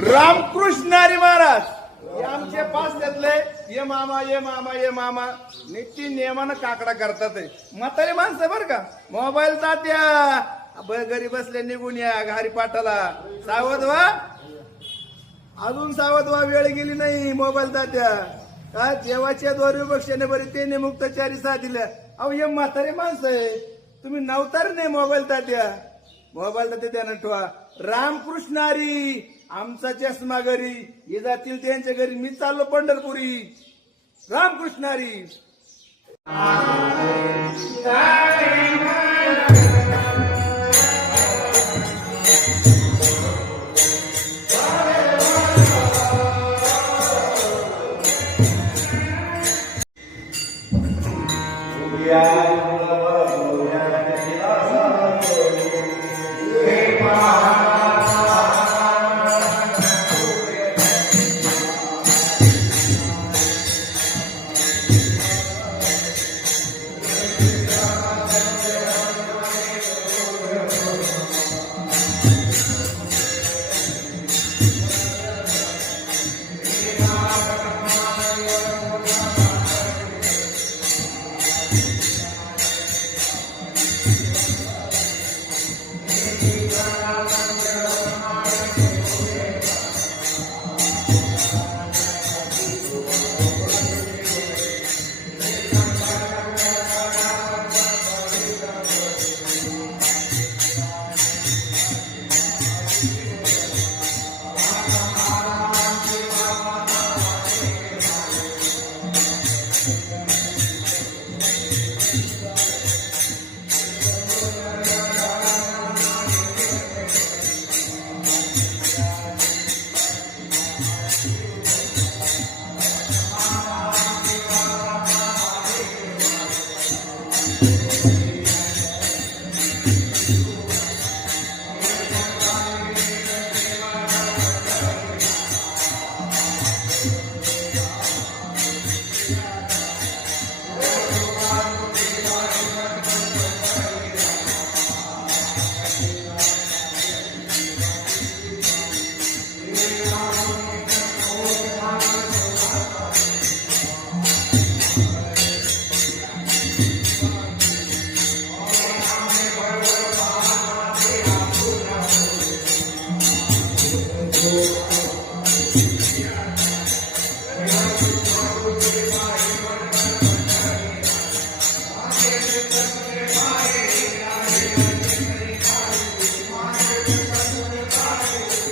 रामकृष्ण हरी महाराज हे आमचे पाच त्यातले ये मामा ये मामा ये मामा नित्य नियमानं काकडा करतात म्हातारी माणसं बर का मोबाईल तात्या घरी बसले निघून या घारी पाठाला सावध व्हा अजून सावध व्हा वेळ गेली नाही मोबाईल तात्या काय देवाच्या द्वारे बक्षाने बरी ते मुक्तचारी साथ दिल्या अहो हे म्हातारी माणसं आहे तुम्ही नवतार नाही मोबाईल तात्या मोबाईल तात्या त्यानं ठेवा रामकृष्ण हरी आमचा चष्मा घरी हे जातील त्यांच्या घरी मी चाललो पंढरपुरी रामकृष्ण हरी